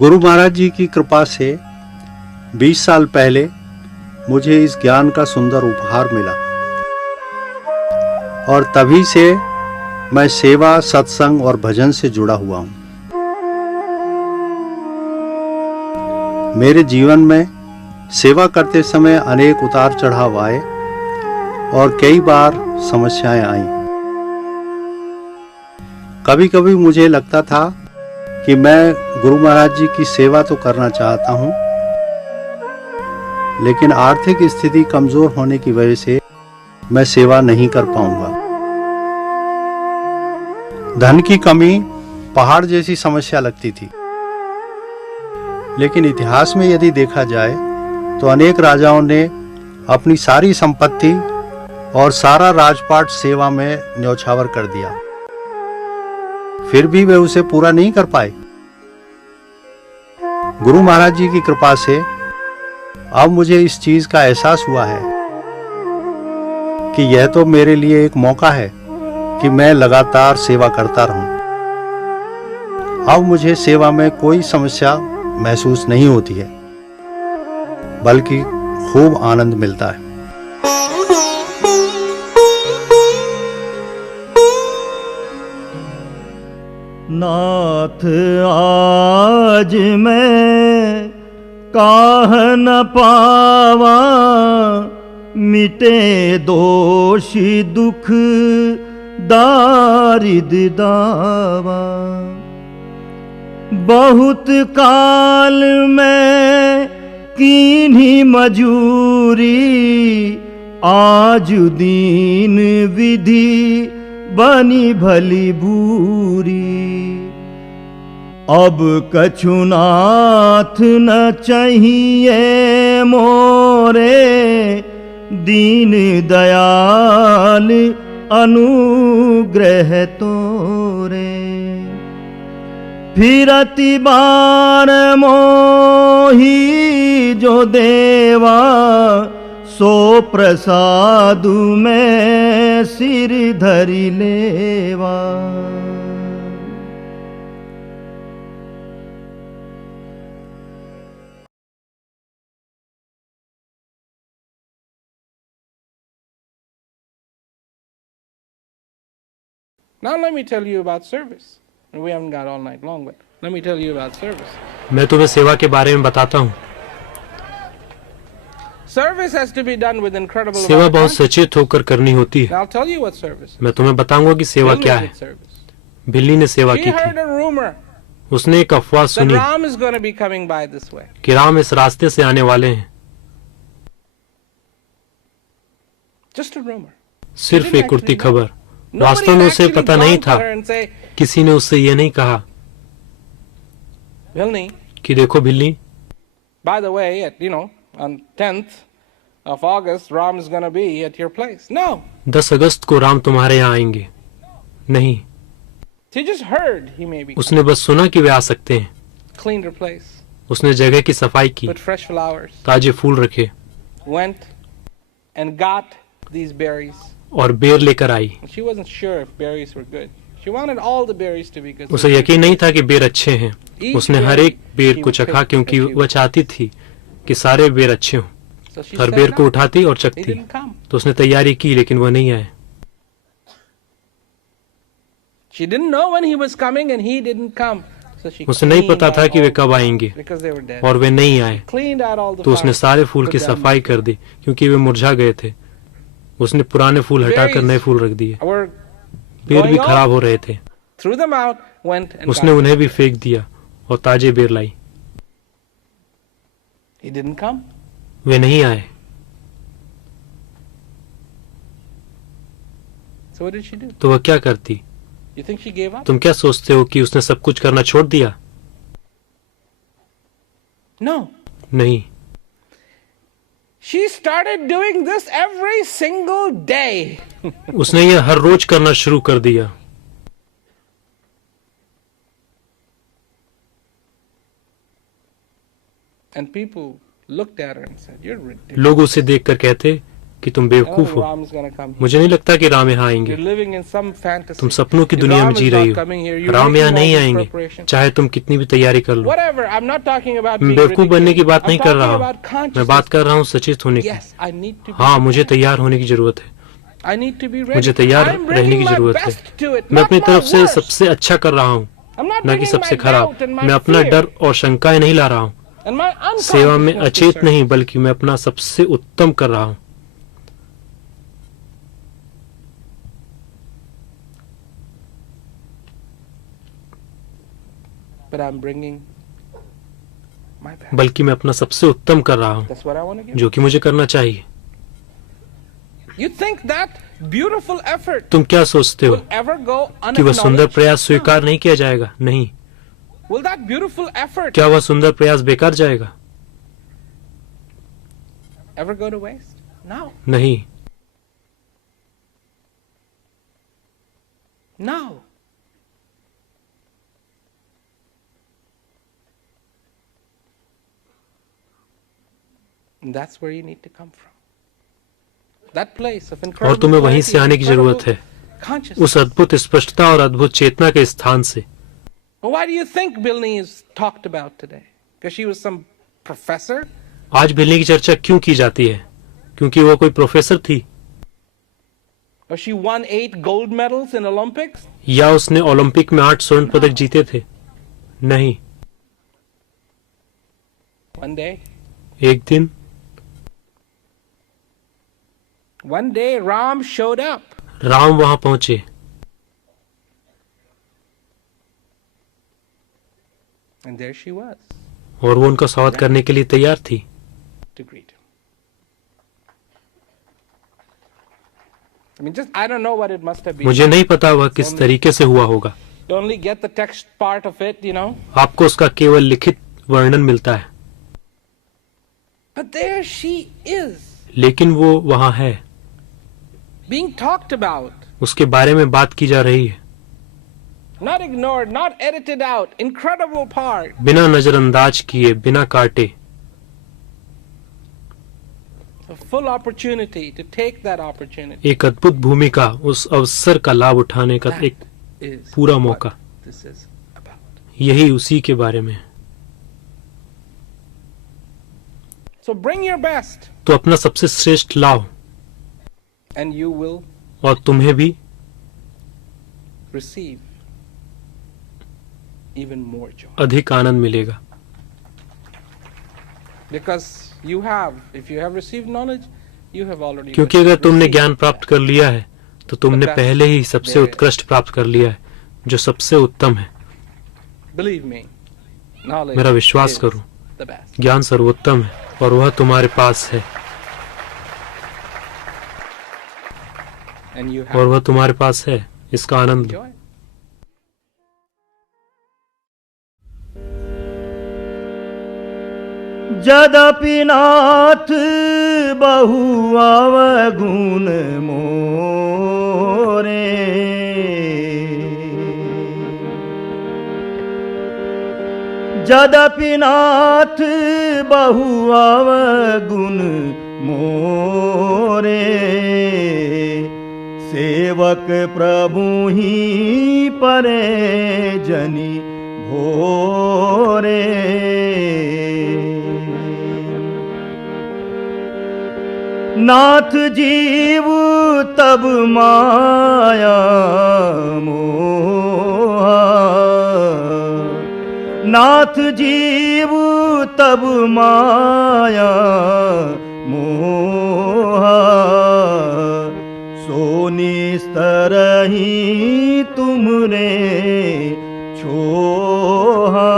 गुरु महाराज जी की कृपा से 20 साल पहले मुझे इस ज्ञान का सुंदर उपहार मिला और तभी से मैं सेवा, सत्संग और भजन से जुड़ा हुआ हूँ। मेरे जीवन में सेवा करते समय अनेक उतार चढ़ाव आए और कई बार समस्याएं आईं। कभी कभी मुझे लगता था कि मैं गुरु महाराज जी की सेवा तो करना चाहता हूँ, लेकिन आर्थिक स्थिति कमजोर होने की वजह से मैं सेवा नहीं कर पाऊंगा। धन की कमी पहाड़ जैसी समस्या लगती थी, लेकिन इतिहास में यदि देखा जाए तो अनेक राजाओं ने अपनी सारी संपत्ति और सारा राजपाट सेवा में न्यौछावर कर दिया, फिर भी वे उसे पूरा नहीं कर पाए। गुरु महाराज जी की कृपा से अब मुझे इस चीज का एहसास हुआ है कि यह तो मेरे लिए एक मौका है कि मैं लगातार सेवा करता रहूं। अब मुझे सेवा में कोई समस्या महसूस नहीं होती है, बल्कि खूब आनंद मिलता है। नाथ आज मैं काह न पावा, मिटे दोष दुख दारिद्र दावा। बहुत काल में कीन्ही मजूरी, आज दीन विधि बनी भली भूरी। अब कछु नाथ न चाहिए मोरे, दीन दयाल अनुग्रह तोरे। फिरति बार मोही जो देवा, सो प्रसादु में सिर धरि लेवा। Now let me tell you about service. We haven't got all night long, but let me tell you about service. मैं तुम्हें सेवा के बारे में बताता हूँ। Service has to be done with incredible सेवा बहुत सचेत होकर करनी होती है। I'll tell you what service. मैं तुम्हें बताऊंगा कि सेवा क्या है। बिल्ली ने सेवा की थी। उसने एक अफवाह सुनी कि राम इस रास्ते से आने वाले हैं। सिर्फ एक उड़ती खबर, वास्तव में उसे पता नहीं था। किसी ने उससे यह नहीं कहा कि देखो बिल्ली, by the way, on 10th of August, Ram is going to be at your place. No. 10 अगस्त को राम तुम्हारे यहाँ आएंगे। नहीं, He just heard he may be. उसने बस सुना कि वे आ सकते हैं। Cleaned her place. उसने जगह की सफाई की, Put fresh flowers. ताजे फूल रखे, Went and got these berries. और बेर लेकर आई। She wasn't sure if berries were good. She wanted all the berries to be good. उसे यकीन नहीं था कि बेर अच्छे हैं। उसने हर एक बेर को चखा क्योंकि वह चाहती थी कि सारे बेर अच्छे हों। हर बेर को उठाती और चखती। तो उसने तैयारी की, लेकिन वह नहीं आए। उसे नहीं पता था कि वे कब आएंगे और वे नहीं आए। तो उसने सारे फूल की सफाई कर दी क्योंकि वे मुरझा गए थे। उसने पुराने फूल हटाकर नए फूल रख दिए। बेर भी खराब हो रहे थे। उसने उन्हें भी फेंक दिया और ताजे बेर लाई। वे नहीं आए। तो वह क्या करती? तुम क्या सोचते हो कि उसने सब कुछ करना छोड़ दिया? नहीं। She started doing this every single day. उसने यह हर रोज करना शुरू कर दिया। And people looked at her and said, "You're ridiculous." लोग उसे देखकर कहते, कि तुम I don't बेवकूफ think हो। Ram's gonna come here. मुझे नहीं लगता कि राम यहाँ आएंगे। You're living in some fantasy. तुम सपनों की If दुनिया में Ram जी is रही not हो। coming here, you're राम यहाँ making all नहीं this आएंगे, preparation. चाहे तुम कितनी भी तैयारी कर लो। Whatever. I'm not talking about मैं being बेवकूफ बनने की बात ridiculous. नहीं I'm कर रहा talking हूँ, about मैं बात consciousness. कर रहा हूँ सचेत होने की। Yes, I need to be हाँ, मुझे prepared. तैयार होने की जरूरत है, I need to be ready. मुझे तैयार I'm रहने bringing की my जरूरत है। best to it, मैं not अपनी my तरफ से worst. सबसे अच्छा कर रहा हूँ, I'm not न कि bringing सबसे my खराब। doubt and my मैं अपना fear डर और शंकाएं नहीं ला रहा हूँ, and my सेवा में unconsciousness to अचेत serve. नहीं, बल्कि मैं अपना सबसे उत्तम कर रहा हूँ। But I'm bringing my best. बल्कि मैं अपना सबसे उत्तम कर रहा हूँ, That's what I want to give. जो कि मुझे करना चाहिए। You think that beautiful effort तुम क्या सोचते हो will ever go कि वह सुंदर unacknowledged? प्रयास स्वीकार नहीं किया जाएगा? नहीं। Will that beautiful effort क्या वह सुंदर प्रयास बेकार जाएगा? ever go to waste? No. नहीं। No. And that's where you need to come from. That place of और incredible तुम्हें वहीं clarity, से आने की जरूरत है, incredible consciousness. उस अद्भुत स्पष्टता और अद्भुत चेतना के स्थान से। Well, why do you think Bilney is talked about today? Because she was some professor? आज बिलनी की चर्चा क्यों की जाती है? क्योंकि वह कोई प्रोफेसर थी, Or she won 8 gold medals in Olympics? या उसने ओलंपिक में 8 स्वर्ण पदक जीते थे? नहीं। One day. एक दिन One day Ram showed up. Ram वहां पहुंचे And there she was और वो उनका स्वागत करने के लिए तैयार थी। to greet him. I mean, I don't know what it must have been. मुझे नहीं पता वह किस तरीके से हुआ होगा। You only get the text part of it, you know. आपको उसका केवल लिखित वर्णन मिलता है, But there she is, लेकिन वो वहां है, being talked about, उसके बारे में बात की जा रही है, not ignored, not edited out. Incredible part. बिना नजरअंदाज किए, बिना काटे। A full opportunity to take that opportunity. एक अद्भुत भूमिका, उस अवसर का लाभ उठाने का एक Is पूरा what मौका। this is about. यही उसी के बारे में है। So bring your best, तो अपना सबसे श्रेष्ठ लाओ and you will और तुम्हें भी receive even more joy. अधिक आनंद मिलेगा, Because you have, if you have received knowledge, you have already क्योंकि अगर तुमने received ज्ञान प्राप्त कर लिया है तो तुमने पहले ही सबसे उत्कृष्ट प्राप्त कर लिया है, जो सबसे उत्तम है। Believe me, knowledge मेरा विश्वास is करो, the best. ज्ञान सर्वोत्तम है और वह तुम्हारे पास है, And you और have वह तुम्हारे पास है। इसका आनंद लो। joy. जदपि नाथ बहु अवगुण मोरे, जदपि नाथ बहु अवगुण मोरे, सेवक प्रभु ही परे जनि भोरे। नाथ जीव तब माया मोहा, नाथ जीव तब माया मोहा, सो निस्तरहि तुमरे छोहा।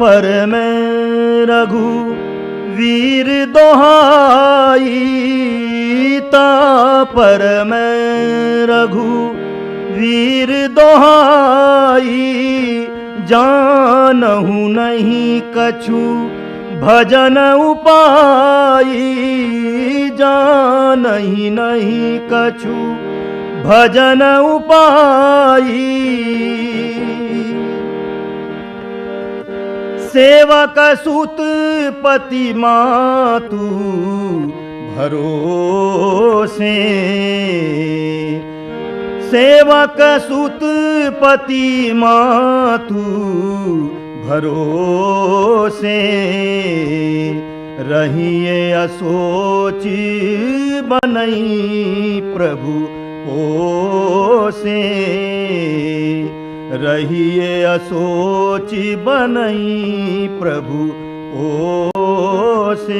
पर मैं रघु वीर दोहाई, पर मैं रघु वीर दोहाई, जानहु नहीं कछु भजन उपाई, जानहि नहीं कछु भजन उपाई। सेवक सुत पति मातु भरोसे, सेवक सुत पति मातु भरोसे, रहिए असोच बनई प्रभु पोसे, रहिए असोच बनई प्रभु पोसे।